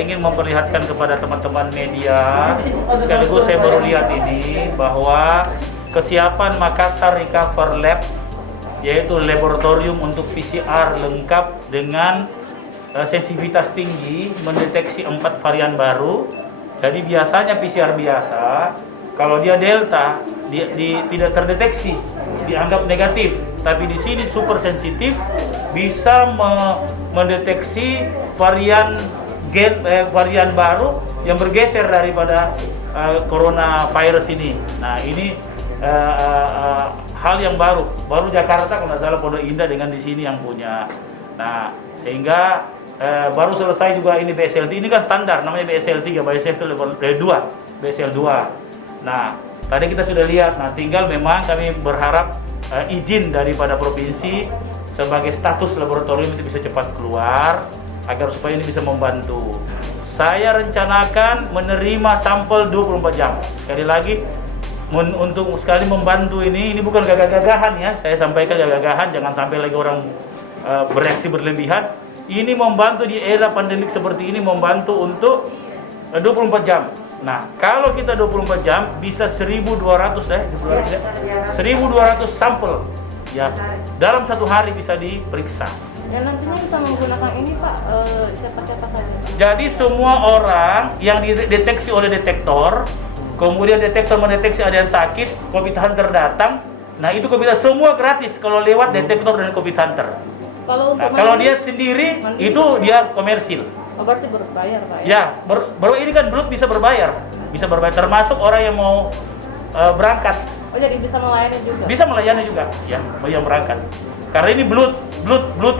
saya ingin memperlihatkan kepada teman-teman media, sekaligus saya baru lihat ini, bahwa kesiapan Makassar Recover Lab, yaitu laboratorium untuk PCR lengkap dengan sensitivitas tinggi, mendeteksi 4 varian baru. Jadi biasanya PCR biasa, kalau dia Delta, tidak terdeteksi, dianggap negatif. Tapi di sini super sensitif, bisa mendeteksi varian baru yang bergeser daripada coronavirus ini. Nah, ini hal yang baru Jakarta, kalau nggak salah Pondok Indah dengan di sini yang punya. Nah, sehingga baru selesai juga ini BSL-3, ini kan standar, namanya BSL-3, BSL level 2, BSL-2. Nah, tadi kita sudah lihat, nah tinggal memang kami berharap izin daripada provinsi sebagai status laboratorium itu bisa cepat keluar, agar supaya ini bisa membantu. Saya rencanakan menerima sampel 24 jam. Sekali lagi, untuk sekali membantu ini bukan gagah-gagahan ya, saya sampaikan gagah-gagahan, jangan sampai lagi orang bereaksi berlebihan. Ini membantu di era pandemik seperti ini, membantu untuk 24 jam. Nah, kalau kita 24 jam bisa 1.200 1.200 sampel ya, dalam satu hari bisa diperiksa. Dan nantinya bisa menggunakan ini Pak, siapa-siapa saja? Jadi semua orang yang dideteksi oleh detektor, kemudian detektor mendeteksi ada yang sakit, COVID Hunter datang, nah itu COVID semua gratis kalau lewat detektor dan COVID Hunter. Kalau dia sendiri itu dia komersil. Oh, berarti berbayar Pak ya? Ya, ini kan blood bisa berbayar, termasuk orang yang mau berangkat. Oh, jadi bisa melayani juga? Bisa melayani juga, ya, yang berangkat. Karena ini blood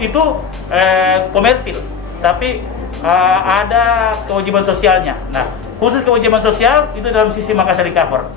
itu komersil, tapi ada kewajiban sosialnya. Nah, khusus kewajiban sosial itu dalam sisi Makassar Recover.